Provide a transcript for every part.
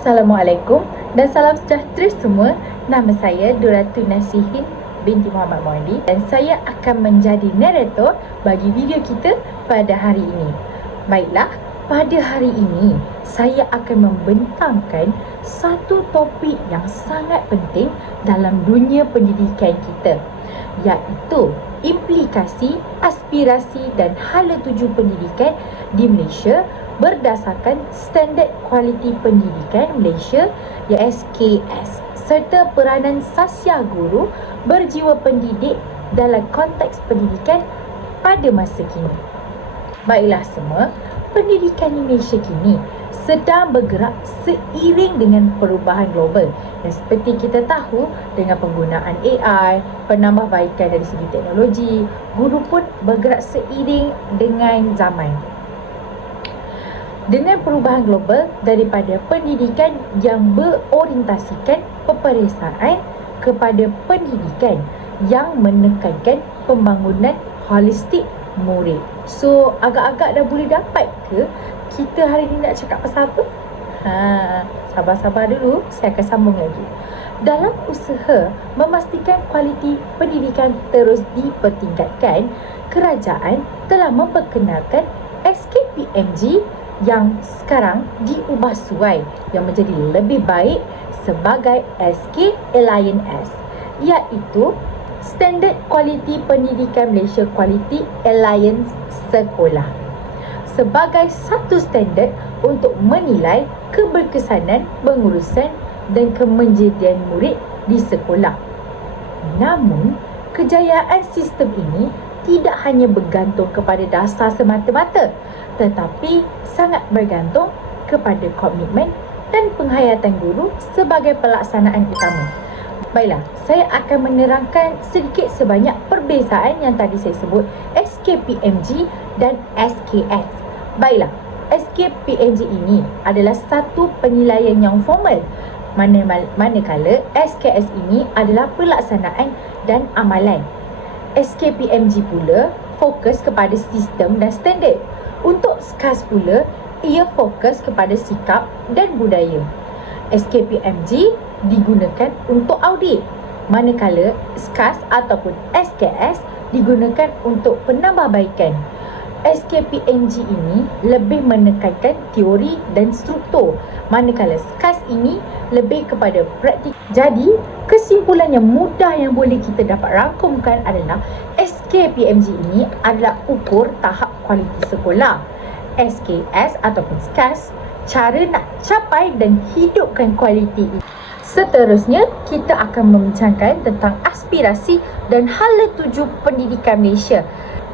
Assalamualaikum dan salam sejahtera semua. Nama saya Durratu Nasihin binti Muhammad Muadi dan saya akan menjadi narator bagi video kita pada hari ini. Baiklah, pada hari ini saya akan membentangkan satu topik yang sangat penting dalam dunia pendidikan kita, iaitu implikasi, aspirasi dan hala tuju pendidikan di Malaysia berdasarkan Standard Kualiti Pendidikan Malaysia (SKS) serta peranan Sasya Guru berjiwa pendidik dalam konteks pendidikan pada masa kini. Baiklah semua, pendidikan di Malaysia kini sedang bergerak seiring dengan perubahan global dan seperti kita tahu, dengan penggunaan AI, penambahbaikan dari segi teknologi, guru pun bergerak seiring dengan zaman. Dengan perubahan global daripada pendidikan yang berorientasikan peperiksaan kepada pendidikan yang menekankan pembangunan holistik murid. So, agak-agak dah boleh dapat ke kita hari ni nak cakap pasal apa? Sabar-sabar dulu, saya akan sambung lagi. Dalam usaha memastikan kualiti pendidikan terus dipertingkatkan, kerajaan telah memperkenalkan SKPMG yang sekarang diubah suai yang menjadi lebih baik sebagai SK Alliance, iaitu Standard Kualiti Pendidikan Malaysia Quality Alliance Sekolah, sebagai satu standard untuk menilai keberkesanan pengurusan dan kemenjadian murid di sekolah. Namun, kejayaan sistem ini tidak hanya bergantung kepada dasar semata-mata, tetapi sangat bergantung kepada komitmen dan penghayatan guru sebagai pelaksanaan utama. Baiklah, saya akan menerangkan sedikit sebanyak perbezaan yang tadi saya sebut, SKPMG dan SKS. Baiklah, SKPMG ini adalah satu penilaian yang formal, manakala SKS ini adalah pelaksanaan dan amalan. SKPMG pula fokus kepada sistem dan standard. Untuk SKAS pula, ia fokus kepada sikap dan budaya. SKPMG digunakan untuk audit, manakala SKAS ataupun SKS digunakan untuk penambahbaikan. SKPMG ini lebih menekankan teori dan struktur, manakala SKAS ini lebih kepada praktik. Jadi, kesimpulan yang mudah yang boleh kita dapat rangkumkan adalah SKPMG ini adalah ukur tahap kualiti sekolah. SKS ataupun SKAS cara nak capai dan hidupkan kualiti ini. Seterusnya, kita akan membincangkan tentang aspirasi dan hala tuju pendidikan Malaysia.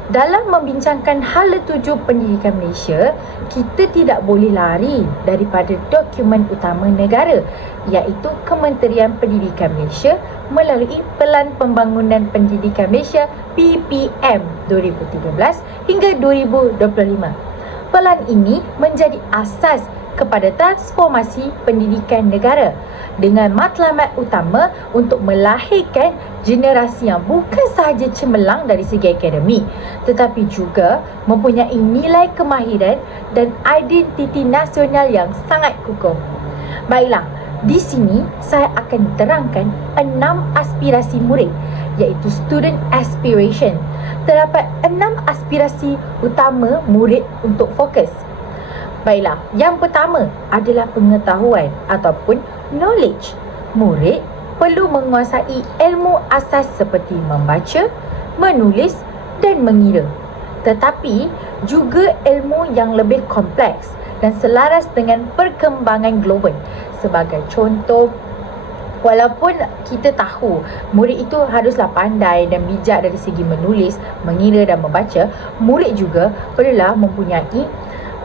Dalam membincangkan hala tuju pendidikan Malaysia, kita tidak boleh lari daripada dokumen utama negara, iaitu Kementerian Pendidikan Malaysia melalui Pelan Pembangunan Pendidikan Malaysia PPM 2013 hingga 2025. Pelan ini menjadi asas kepada transformasi pendidikan negara dengan matlamat utama untuk melahirkan generasi yang bukan sahaja cemerlang dari segi akademik, tetapi juga mempunyai nilai kemahiran dan identiti nasional yang sangat kukuh. Baiklah, di sini saya akan terangkan 6 aspirasi murid, iaitu student aspiration. Terdapat 6 aspirasi utama murid untuk fokus. Baiklah, yang pertama adalah pengetahuan ataupun knowledge. Murid perlu menguasai ilmu asas seperti membaca, menulis dan mengira. Tetapi juga ilmu yang lebih kompleks dan selaras dengan perkembangan global. Sebagai contoh, walaupun kita tahu murid itu haruslah pandai dan bijak dari segi menulis, mengira dan membaca, murid juga perlulah mempunyai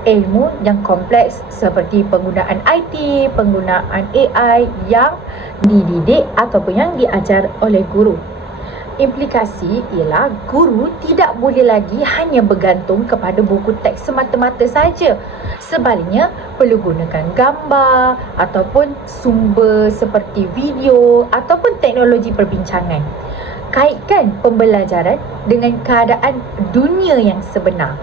ilmu yang kompleks seperti penggunaan IT, penggunaan AI yang dididik ataupun yang diajar oleh guru. Implikasi ialah guru tidak boleh lagi hanya bergantung kepada buku teks semata-mata saja. Sebaliknya, perlu gunakan gambar ataupun sumber seperti video ataupun teknologi perbincangan. Kaitkan pembelajaran dengan keadaan dunia yang sebenar.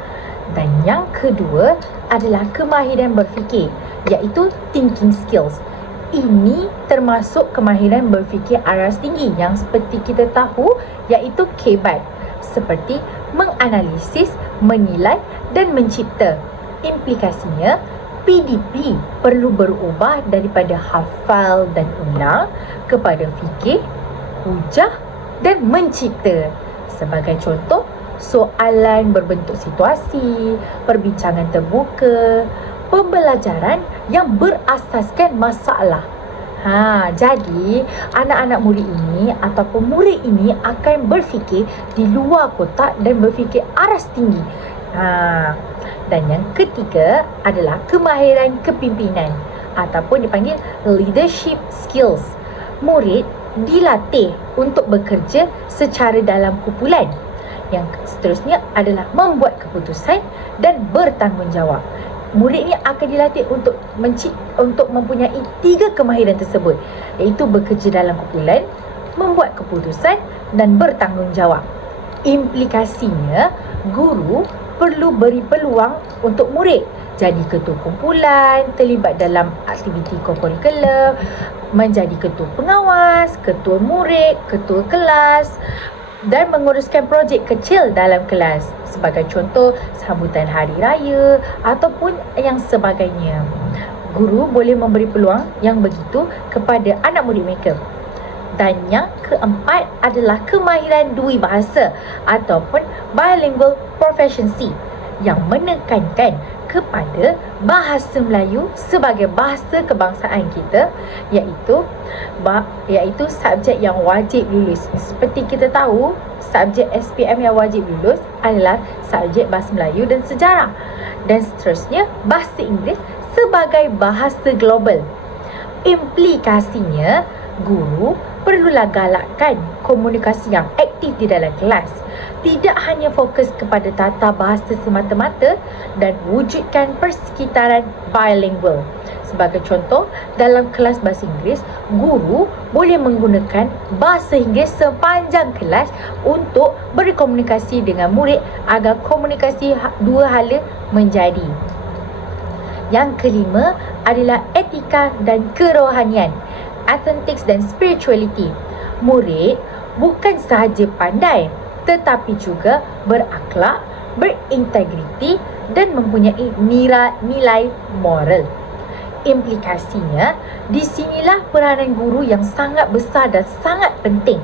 Dan yang kedua adalah kemahiran berfikir, iaitu thinking skills. Ini termasuk kemahiran berfikir aras tinggi yang seperti kita tahu iaitu KBAT, seperti menganalisis, menilai dan mencipta. Implikasinya, PDP perlu berubah daripada hafal dan ulang kepada fikir, hujah dan mencipta. Sebagai contoh, soalan berbentuk situasi, perbincangan terbuka, pembelajaran yang berasaskan masalah. Jadi anak-anak murid ini ataupun murid ini akan berfikir di luar kotak dan berfikir aras tinggi. Dan yang ketiga adalah kemahiran kepimpinan ataupun dipanggil leadership skills. Murid dilatih untuk bekerja secara dalam kumpulan. Yang seterusnya adalah membuat keputusan dan bertanggungjawab. Murid ni akan dilatih untuk mempunyai 3 kemahiran tersebut, iaitu bekerja dalam kumpulan, membuat keputusan dan bertanggungjawab. Implikasinya, guru perlu beri peluang untuk murid jadi ketua kumpulan, terlibat dalam aktiviti co-curricular, menjadi ketua pengawas, ketua murid, ketua kelas dan menguruskan projek kecil dalam kelas. Sebagai contoh, sambutan hari raya ataupun yang sebagainya. Guru boleh memberi peluang yang begitu kepada anak murid mereka. Dan yang keempat adalah kemahiran dui bahasa ataupun bilingual proficiency yang menekankan kepada bahasa Melayu sebagai bahasa kebangsaan kita, iaitu subjek yang wajib lulus. Seperti kita tahu, subjek SPM yang wajib lulus adalah subjek bahasa Melayu dan sejarah, dan seterusnya bahasa Inggeris sebagai bahasa global. Implikasinya, guru perlulah galakkan komunikasi yang aktif di dalam kelas. Tidak hanya fokus kepada tata bahasa semata-mata dan wujudkan persekitaran bilingual. Sebagai contoh, dalam kelas bahasa Inggeris, guru boleh menggunakan bahasa Inggeris sepanjang kelas untuk berkomunikasi dengan murid agar komunikasi dua hala menjadi. Yang kelima adalah etika dan kerohanian, ethics dan spirituality. Murid bukan sahaja pandai tetapi juga berakhlak, berintegriti dan mempunyai nilai moral. Implikasinya, di sinilah peranan guru yang sangat besar dan sangat penting.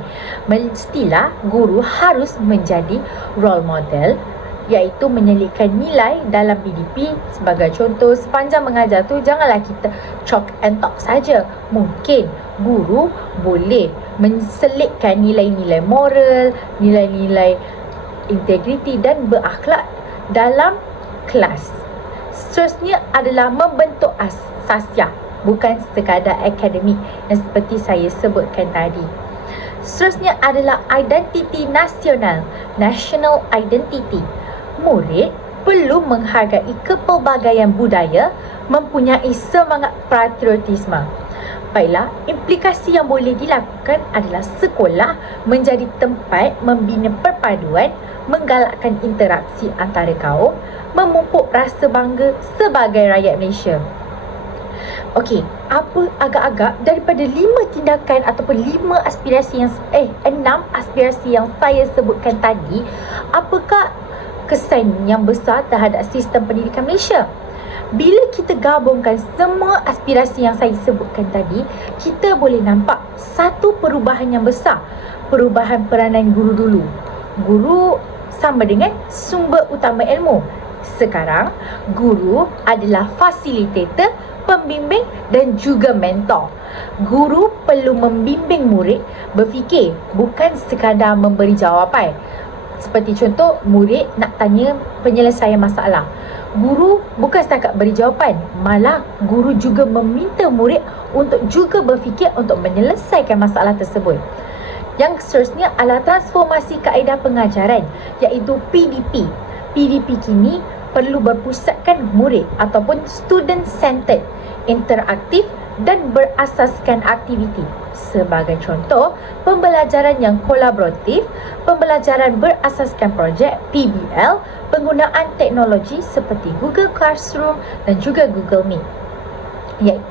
Mestilah guru harus menjadi role model, iaitu menyelitkan nilai dalam PDP. Sebagai contoh, sepanjang mengajar tu janganlah kita chalk and talk saja. Mungkin guru boleh menselitkan nilai-nilai moral, nilai-nilai integriti dan berakhlak dalam kelas. Seterusnya adalah membentuk asasiah, bukan sekadar akademik yang seperti saya sebutkan tadi. Seterusnya adalah identiti nasional, national identity. Murid perlu menghargai kepelbagaian budaya, mempunyai semangat patriotisme. Baiklah, implikasi yang boleh dilakukan adalah sekolah menjadi tempat membina perpaduan, menggalakkan interaksi antara kaum, memupuk rasa bangga sebagai rakyat Malaysia. Okey, apa agak-agak daripada 5 tindakan ataupun 6 aspirasi yang saya sebutkan tadi, apakah kesan yang besar terhadap sistem pendidikan Malaysia? Bila kita gabungkan semua aspirasi yang saya sebutkan tadi, kita boleh nampak satu perubahan yang besar. Perubahan peranan guru dulu. Guru sama dengan sumber utama ilmu. Sekarang, guru adalah fasilitator, pembimbing dan juga mentor. Guru perlu membimbing murid berfikir, bukan sekadar memberi jawapan. Seperti contoh, murid nak tanya penyelesaian masalah. Guru bukan setakat beri jawapan, malah guru juga meminta murid untuk juga berfikir untuk menyelesaikan masalah tersebut. Yang seterusnya adalah transformasi kaedah pengajaran, iaitu PDP. PDP kini perlu berpusatkan murid ataupun student centered, interaktif dan berasaskan aktiviti. Sebagai contoh, pembelajaran yang kolaboratif, pembelajaran berasaskan projek PBL, penggunaan teknologi seperti Google Classroom dan juga Google Meet.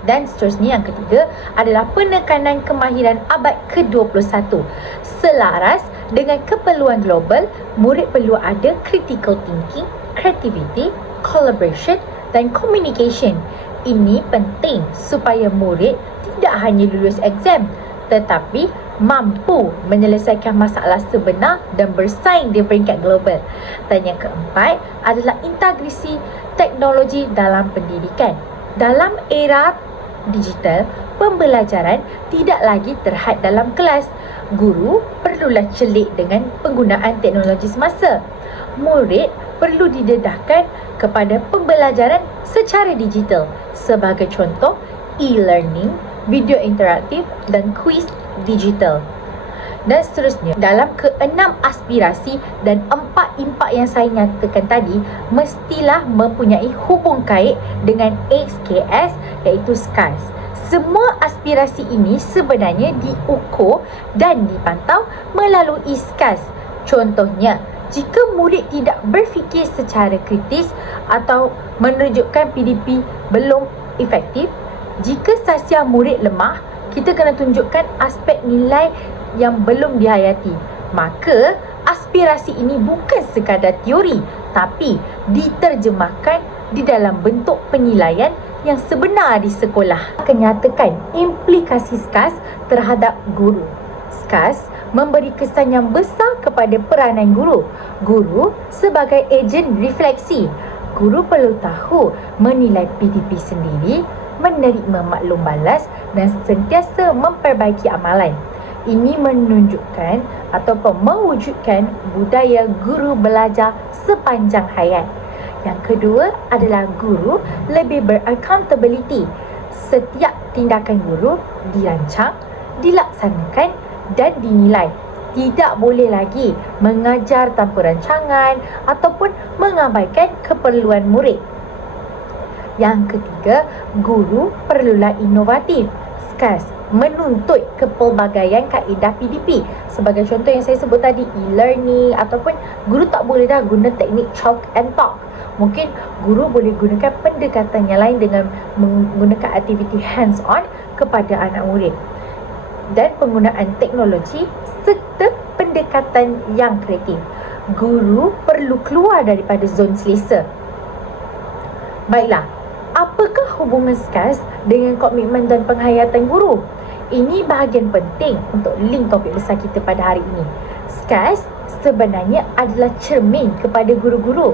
Dan seterusnya, yang ketiga adalah penekanan kemahiran abad ke-21. Selaras dengan keperluan global, murid perlu ada critical thinking, creativity, collaboration dan communication. Ini penting supaya murid tidak hanya lulus exam tetapi mampu menyelesaikan masalah sebenar dan bersaing di peringkat global. Dan yang keempat adalah integrasi teknologi dalam pendidikan. Dalam era digital, pembelajaran tidak lagi terhad dalam kelas. Guru perlulah celik dengan penggunaan teknologi semasa. Murid perlu didedahkan kepada pembelajaran secara digital. Sebagai contoh, e-learning, video interaktif dan kuis digital. Dan seterusnya, dalam keenam aspirasi dan 4 impak yang saya nyatakan tadi, mestilah mempunyai hubung kait dengan XKS, iaitu SKAS. Semua aspirasi ini sebenarnya diukur dan dipantau melalui SKAS. Contohnya, jika murid tidak berfikir secara kritis atau menunjukkan PDP belum efektif, jika sasiah murid lemah, kita kena tunjukkan aspek nilai yang belum dihayati. Maka aspirasi ini bukan sekadar teori, tapi diterjemahkan di dalam bentuk penilaian yang sebenar di sekolah. Kenyatakan implikasi SKAS terhadap guru. SKAS memberi kesan yang besar kepada peranan guru. Guru sebagai ejen refleksi. Guru perlu tahu menilai PDP sendiri, menerima maklum balas dan sentiasa memperbaiki amalan. Ini menunjukkan ataupun mewujudkan budaya guru belajar sepanjang hayat. Yang kedua adalah guru lebih beraccountability. Setiap tindakan guru dirancang, dilaksanakan dan dinilai. Tidak boleh lagi mengajar tanpa rancangan ataupun mengabaikan keperluan murid. Yang ketiga, guru perlulah inovatif. SKAS menuntut kepelbagaian kaedah PDP. Sebagai contoh yang saya sebut tadi, e-learning ataupun guru tak boleh dah guna teknik chalk and talk. Mungkin guru boleh gunakan pendekatan yang lain dengan menggunakan aktiviti hands-on kepada anak murid. Dan penggunaan teknologi serta pendekatan yang kreatif. Guru perlu keluar daripada zon selesa. Baiklah, apakah hubungan SKAS dengan komitmen dan penghayatan guru? Ini bahagian penting untuk link topik besar kita pada hari ini. SKAS sebenarnya adalah cermin kepada guru-guru.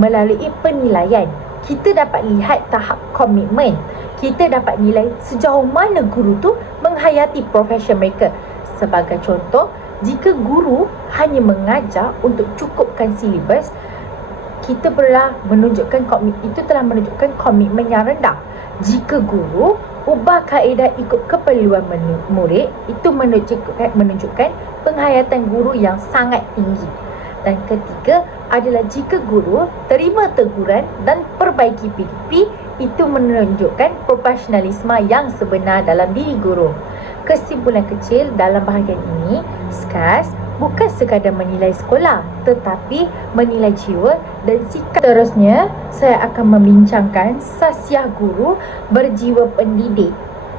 Melalui penilaian, kita dapat lihat tahap komitmen. Kita dapat nilai sejauh mana guru tu menghayati profesi mereka. Sebagai contoh, jika guru hanya mengajar untuk cukupkan silibus, kita telah menunjukkan komitmen yang rendah. Jika guru ubah kaedah ikut keperluan murid, itu menunjukkan penghayatan guru yang sangat tinggi. Dan ketiga adalah jika guru terima teguran dan perbaiki PDP, itu menunjukkan profesionalisme yang sebenar dalam diri guru. Kesimpulan kecil dalam bahagian ini, SKAS bukan sekadar menilai sekolah, tetapi menilai jiwa dan sikap. Seterusnya, saya akan membincangkan sasiah guru berjiwa pendidik.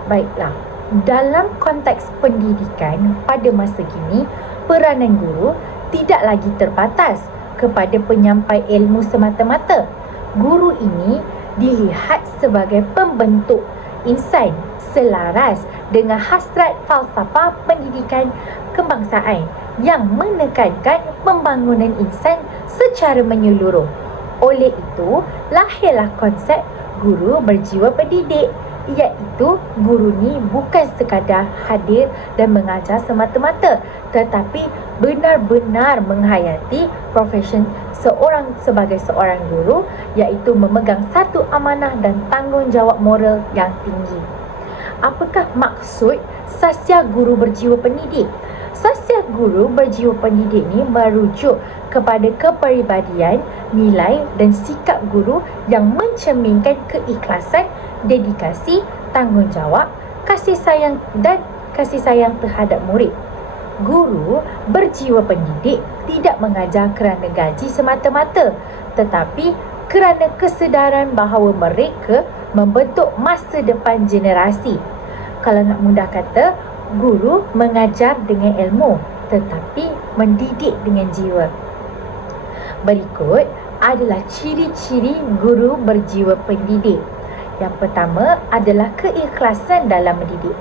Baiklah, dalam konteks pendidikan pada masa kini, peranan guru tidak lagi terbatas kepada penyampai ilmu semata-mata. Guru ini dilihat sebagai pembentuk insan selaras dengan hasrat falsafah pendidikan kebangsaan yang menekankan pembangunan insan secara menyeluruh. Oleh itu, lahirlah konsep guru berjiwa pendidik, iaitu guru ni bukan sekadar hadir dan mengajar semata-mata, tetapi benar-benar menghayati profesi sebagai seorang guru, iaitu memegang satu amanah dan tanggungjawab moral yang tinggi. Apakah maksud sasiah guru berjiwa pendidik? Sasiah guru berjiwa pendidik ni merujuk kepada kepribadian, nilai dan sikap guru yang mencerminkan keikhlasan, dedikasi, tanggungjawab, kasih sayang terhadap murid. Guru berjiwa pendidik tidak mengajar kerana gaji semata-mata, tetapi kerana kesedaran bahawa mereka membentuk masa depan generasi. Kalau nak mudah kata, guru mengajar dengan ilmu tetapi mendidik dengan jiwa. Berikut adalah ciri-ciri guru berjiwa pendidik. Yang pertama adalah keikhlasan dalam mendidik.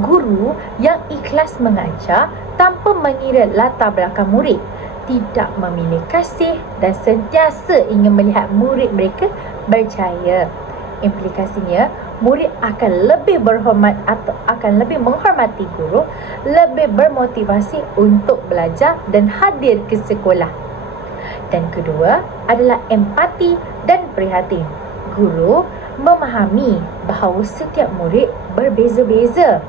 Guru yang ikhlas mengajar tanpa mengira latar belakang murid, tidak memilih kasih dan sentiasa ingin melihat murid mereka berjaya. Implikasinya, murid akan lebih berhormat atau akan lebih menghormati guru, lebih bermotivasi untuk belajar dan hadir ke sekolah. Dan kedua adalah empati dan prihatin. Guru memahami bahawa setiap murid berbeza-beza.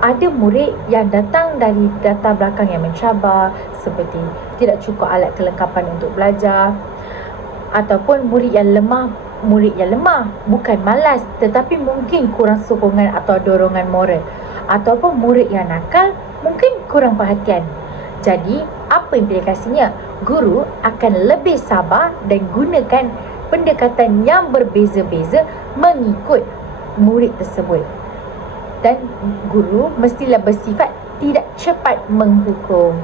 Ada murid yang datang dari latar belakang yang mencabar, seperti tidak cukup alat kelengkapan untuk belajar, ataupun murid yang lemah, bukan malas tetapi mungkin kurang sokongan atau dorongan moral, ataupun murid yang nakal, mungkin kurang perhatian. Jadi, apa implikasinya? Guru akan lebih sabar dan gunakan pendekatan yang berbeza-beza mengikut murid tersebut. Dan guru mestilah bersifat tidak cepat menghukum.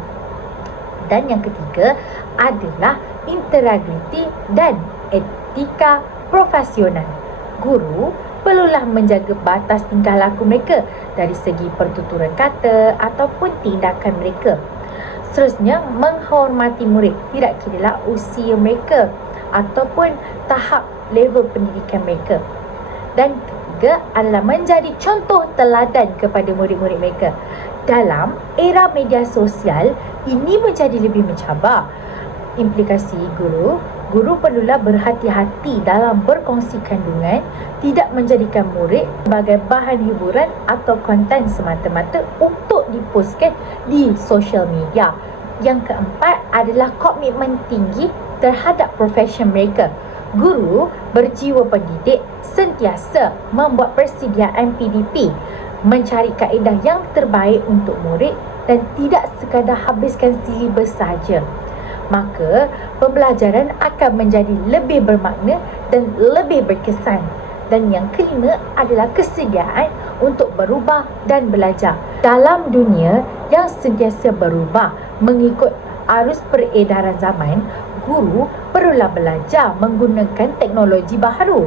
Dan yang ketiga adalah integriti dan etika profesional. Guru perlulah menjaga batas tingkah laku mereka dari segi pertuturan kata ataupun tindakan mereka. Seterusnya, menghormati murid, tidak kiralah usia mereka ataupun tahap level pendidikan mereka. Dan ketiga adalah menjadi contoh teladan kepada murid-murid mereka. Dalam era media sosial, ini menjadi lebih mencabar. Implikasi guru perlulah berhati-hati dalam berkongsi kandungan, tidak menjadikan murid sebagai bahan hiburan atau konten semata-mata untuk dipostkan di sosial media. Yang keempat adalah komitmen tinggi terhadap profesion mereka. Guru berjiwa pendidik sentiasa membuat persediaan PDP, mencari kaedah yang terbaik untuk murid dan tidak sekadar habiskan silibus sahaja. Maka, pembelajaran akan menjadi lebih bermakna dan lebih berkesan. Dan yang kelima adalah kesediaan untuk berubah dan belajar. Dalam dunia yang sentiasa berubah mengikut arus peredaran zaman, guru perlulah belajar menggunakan teknologi baharu,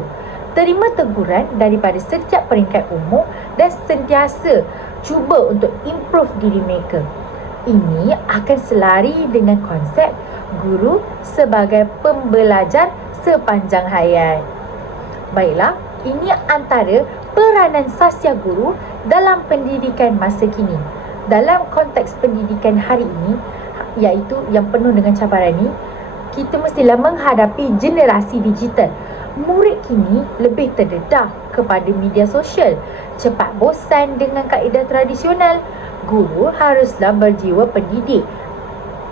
terima teguran daripada setiap peringkat umur dan sentiasa cuba untuk improve diri mereka. Ini akan selari dengan konsep guru sebagai pembelajar sepanjang hayat. Baiklah, ini antara peranan sasya guru dalam pendidikan masa kini. Dalam konteks pendidikan hari ini, iaitu yang penuh dengan cabaran ini, kita mestilah menghadapi generasi digital. Murid kini lebih terdedah kepada media sosial, cepat bosan dengan kaedah tradisional. Guru haruslah berjiwa pendidik,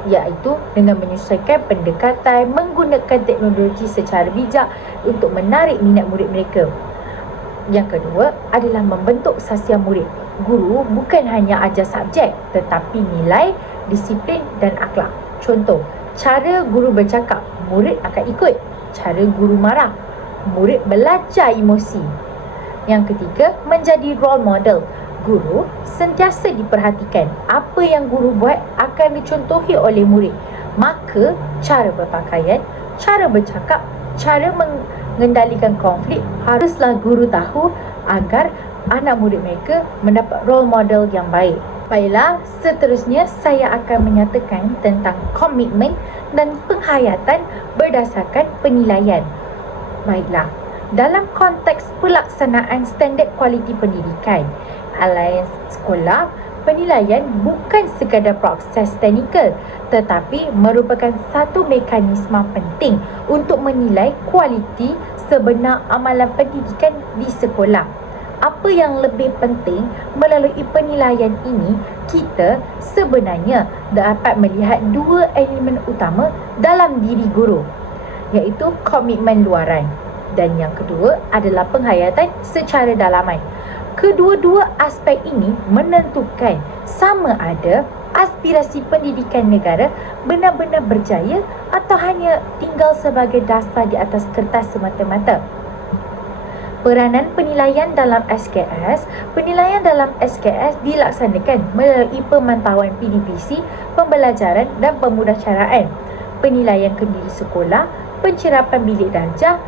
iaitu dengan menyesuaikan pendekatan, menggunakan teknologi secara bijak untuk menarik minat murid mereka. Yang kedua adalah membentuk sasya murid. Guru bukan hanya ajar subjek tetapi nilai, disiplin dan akhlak. Contoh, cara guru bercakap, murid akan ikut. Cara guru marah, murid belajar emosi. Yang ketiga, menjadi role model. Guru sentiasa diperhatikan. Apa yang guru buat akan dicontohi oleh murid. Maka, cara berpakaian, cara bercakap, cara mengendalikan konflik haruslah guru tahu agar anak murid mereka mendapat role model yang baik. Baiklah, seterusnya saya akan menyatakan tentang komitmen dan penghayatan berdasarkan penilaian. Baiklah, dalam konteks pelaksanaan standard kualiti pendidikan, Alliance Sekolah, penilaian bukan sekadar proses teknikal tetapi merupakan satu mekanisme penting untuk menilai kualiti sebenar amalan pendidikan di sekolah. Apa yang lebih penting melalui penilaian ini, kita sebenarnya dapat melihat dua elemen utama dalam diri guru, iaitu komitmen luaran dan yang kedua adalah penghayatan secara dalaman. Kedua-dua aspek ini menentukan sama ada aspirasi pendidikan negara benar-benar berjaya atau hanya tinggal sebagai dasar di atas kertas semata-mata. Peranan penilaian dalam SKS. Penilaian dalam SKS dilaksanakan melalui pemantauan PDPC, pembelajaran dan pemudahcaraan, penilaian kendiri sekolah, pencerapan bilik darjah,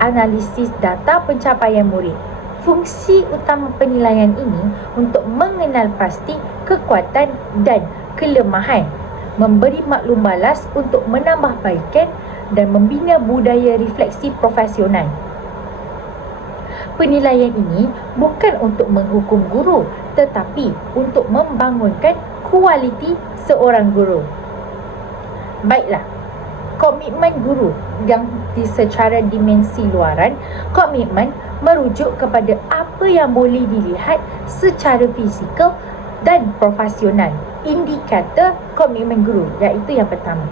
analisis data pencapaian murid. Fungsi utama penilaian ini untuk mengenal pasti kekuatan dan kelemahan, memberi maklum balas untuk menambahbaikan dan membina budaya refleksi profesional. Penilaian ini bukan untuk menghukum guru, tetapi untuk membangunkan kualiti seorang guru. Baiklah, komitmen guru yang secara dimensi luaran. Komitmen merujuk kepada apa yang boleh dilihat secara fizikal dan profesional. Indikator komitmen guru iaitu yang pertama,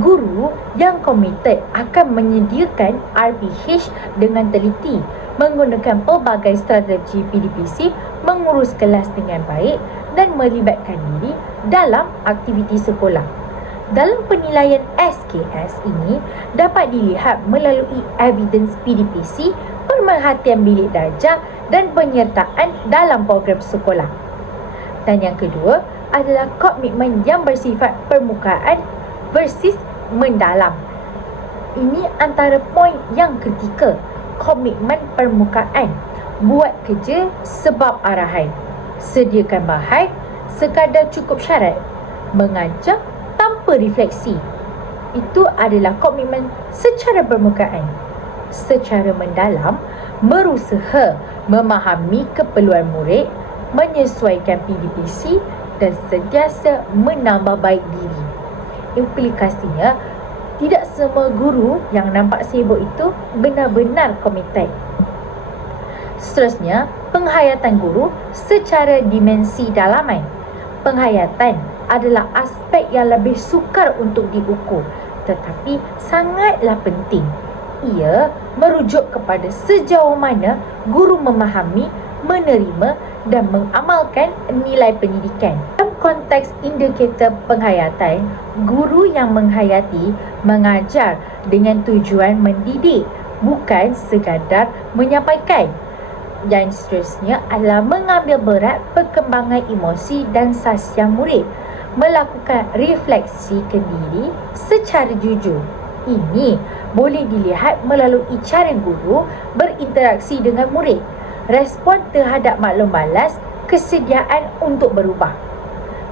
guru yang komited akan menyediakan RPH dengan teliti, menggunakan pelbagai strategi PDPC, mengurus kelas dengan baik dan melibatkan diri dalam aktiviti sekolah. Dalam penilaian SKS ini dapat dilihat melalui evidence PDPC, pemerhatian bilik darjah dan penyertaan dalam program sekolah. Dan yang kedua adalah komitmen yang bersifat permukaan versus mendalam. Ini antara poin yang kritikal. Komitmen permukaan, buat kerja sebab arahan, sediakan bahan sekadar cukup syarat, mengajar tanpa refleksi. Itu adalah komitmen secara permukaan. Secara mendalam, berusaha memahami keperluan murid, menyesuaikan PDPC dan sentiasa menambah baik diri. Implikasinya, tidak semua guru yang nampak sibuk itu benar-benar komited. Seterusnya, penghayatan guru secara dimensi dalaman. Penghayatan adalah aspek yang lebih sukar untuk diukur, tetapi sangatlah penting. Ia merujuk kepada sejauh mana guru memahami, menerima dan mengamalkan nilai pendidikan. Dalam konteks indikator penghayatan, guru yang menghayati mengajar dengan tujuan mendidik, bukan sekadar menyampaikan. Dan seterusnya adalah mengambil berat perkembangan emosi dan sasiang murid, melakukan refleksi kendiri secara jujur. Ini boleh dilihat melalui cara guru berinteraksi dengan murid, respon terhadap maklum balas, kesediaan untuk berubah.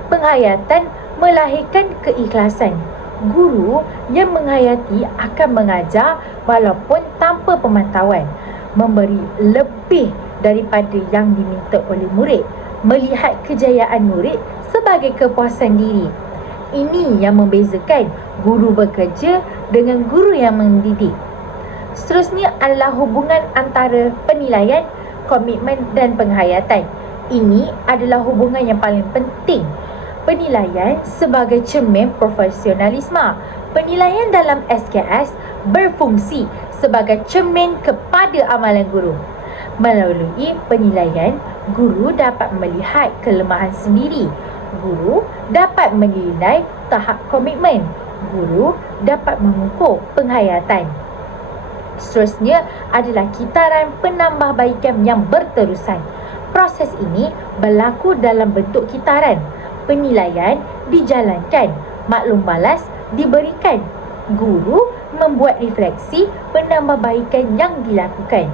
Penghayatan melahirkan keikhlasan. Guru yang menghayati akan mengajar walaupun tanpa pemantauan, memberi lebih daripada yang diminta oleh murid, melihat kejayaan murid sebagai kepuasan diri. Ini yang membezakan guru bekerja dengan guru yang mendidik. Seterusnya adalah hubungan antara penilaian, komitmen dan penghayatan. Ini adalah hubungan yang paling penting. Penilaian sebagai cermin profesionalisme. Penilaian dalam SKS berfungsi sebagai cermin kepada amalan guru. Melalui penilaian, guru dapat melihat kelemahan sendiri. Guru dapat menilai tahap komitmen. Guru dapat mengukur penghayatan. Seterusnya adalah kitaran penambahbaikan yang berterusan. Proses ini berlaku dalam bentuk kitaran. Penilaian dijalankan, maklum balas diberikan. Guru membuat refleksi penambahbaikan yang dilakukan.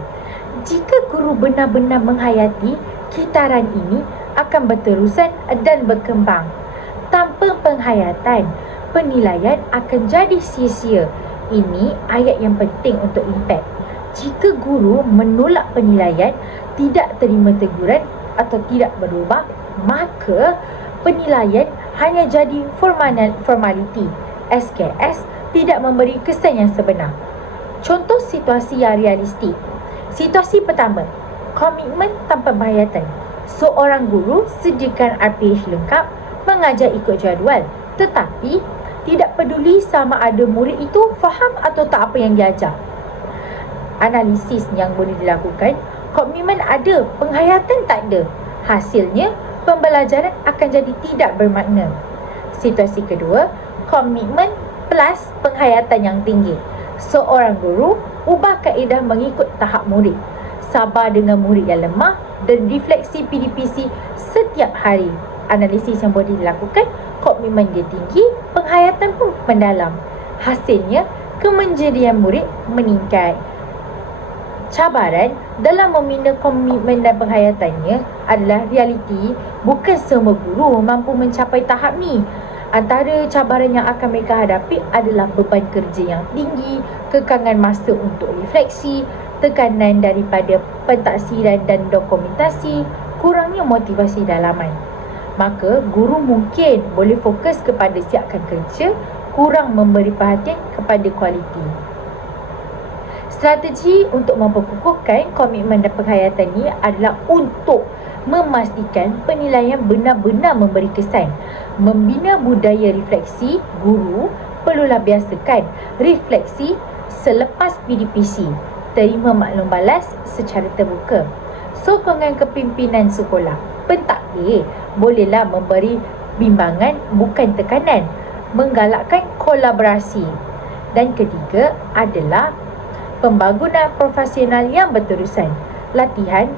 Jika guru benar-benar menghayati, kitaran ini akan berterusan dan berkembang. Tanpa penghayatan, penilaian akan jadi sia-sia. Ini ayat yang penting untuk impact. Jika guru menolak penilaian, tidak terima teguran atau tidak berubah, maka penilaian hanya jadi formaliti. SKS tidak memberi kesan yang sebenar. Contoh situasi yang realistik. Situasi pertama, komitmen tanpa penghayatan. Seorang guru sediakan RPH lengkap, mengajar ikut jadual, tetapi tidak peduli sama ada murid itu faham atau tak apa yang diajar. Analisis yang boleh dilakukan, komitmen ada, penghayatan tak ada. Hasilnya, pembelajaran akan jadi tidak bermakna. Situasi kedua, komitmen plus penghayatan yang tinggi. Seorang guru ubah kaedah mengikut tahap murid. sabar dengan murid yang lemah, dan refleksi PDPC setiap hari. Analisis yang boleh dilakukan, komitmen dia tinggi, penghayatan pun mendalam. Hasilnya, kemanjirian murid meningkat. Cabaran dalam membina komitmen dan penghayatannya adalah realiti bukan semua guru mampu mencapai tahap ni. Antara cabaran yang akan mereka hadapi adalah beban kerja yang tinggi, kekangan masa untuk refleksi, tekanan daripada pentaksiran dan dokumentasi, kurangnya motivasi dalaman. Maka guru mungkin boleh fokus kepada siapkan kerja, kurang memberi perhatian kepada kualiti. Strategi untuk memperkukuhkan komitmen dan penghayatan ini adalah untuk memastikan penilaian benar-benar memberi kesan. Membina budaya refleksi, guru perlulah biasakan refleksi selepas PDPC, terima maklum balas secara terbuka. Sokongan kepimpinan sekolah, pentadbir bolehlah memberi bimbangan bukan tekanan, menggalakkan kolaborasi. Dan ketiga adalah pembangunan profesional yang berterusan. Latihan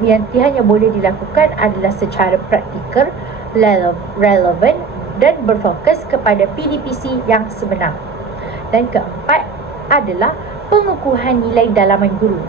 yang boleh dilakukan adalah secara praktikal, relevan dan berfokus kepada PDPC yang sebenar. Dan keempat adalah pengukuhan nilai dalaman guru.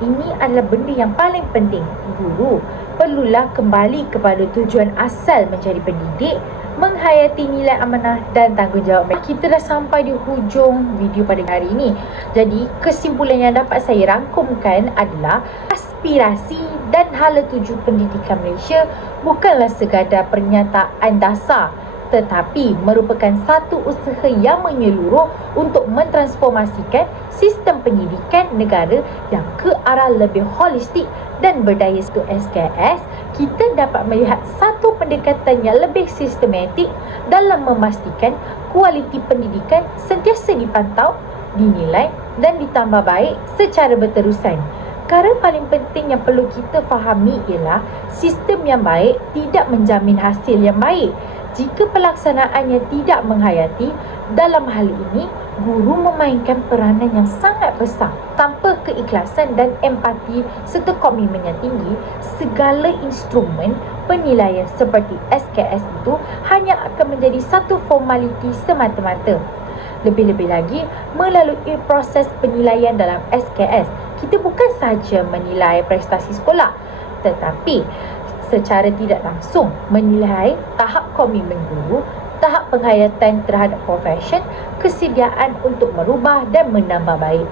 Ini adalah benda yang paling penting. Guru perlulah kembali kepada tujuan asal menjadi pendidik, menghayati nilai amanah dan tanggungjawab. Kita dah sampai di hujung video pada hari ini. Jadi kesimpulan yang dapat saya rangkumkan adalah aspirasi dan hala tuju pendidikan Malaysia bukanlah sekadar pernyataan dasar, tetapi merupakan satu usaha yang menyeluruh untuk mentransformasikan sistem pendidikan negara yang ke arah lebih holistik dan berdaya. Untuk SKS, kita dapat melihat satu pendekatan yang lebih sistematik dalam memastikan kualiti pendidikan sentiasa dipantau, dinilai dan ditambah baik secara berterusan. Perkara paling penting yang perlu kita fahami ialah sistem yang baik tidak menjamin hasil yang baik jika pelaksanaannya tidak menghayati. Dalam hal ini, guru memainkan peranan yang sangat besar. Tanpa keikhlasan dan empati serta komitmen yang tinggi, segala instrumen penilaian seperti SKS itu hanya akan menjadi satu formaliti semata-mata. Lebih-lebih lagi, melalui proses penilaian dalam SKS, kita bukan sahaja menilai prestasi sekolah, tetapi secara tidak langsung menilai tahap komitmen guru, tahap penghayatan terhadap profesion, kesediaan untuk merubah dan menambah baik.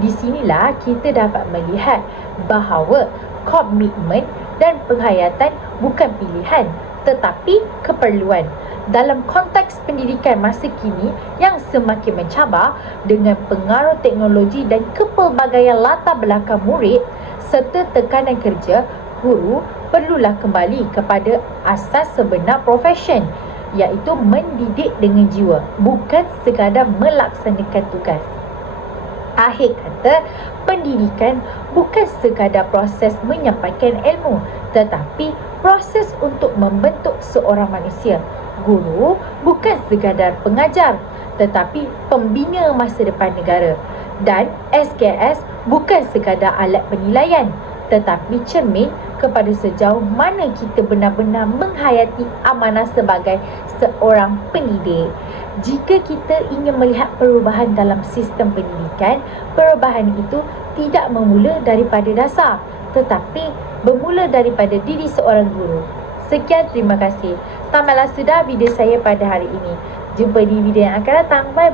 Di sinilah kita dapat melihat bahawa komitmen dan penghayatan bukan pilihan, tetapi keperluan. Dalam konteks pendidikan masa kini yang semakin mencabar dengan pengaruh teknologi dan kepelbagaian latar belakang murid serta tekanan kerja, guru perlulah kembali kepada asas sebenar profesion, iaitu mendidik dengan jiwa, bukan sekadar melaksanakan tugas. Akhir kata, pendidikan bukan sekadar proses menyampaikan ilmu, tetapi proses untuk membentuk seorang manusia. Guru bukan sekadar pengajar, tetapi pembina masa depan negara. Dan SKS bukan sekadar alat penilaian, tetapi cermin kepada sejauh mana kita benar-benar menghayati amanah sebagai seorang pendidik. Jika kita ingin melihat perubahan dalam sistem pendidikan, perubahan itu tidak bermula daripada dasar, tetapi bermula daripada diri seorang guru. Sekian, terima kasih. Tamatlah sudah video saya pada hari ini. Jumpa di video yang akan datang. Bye-bye.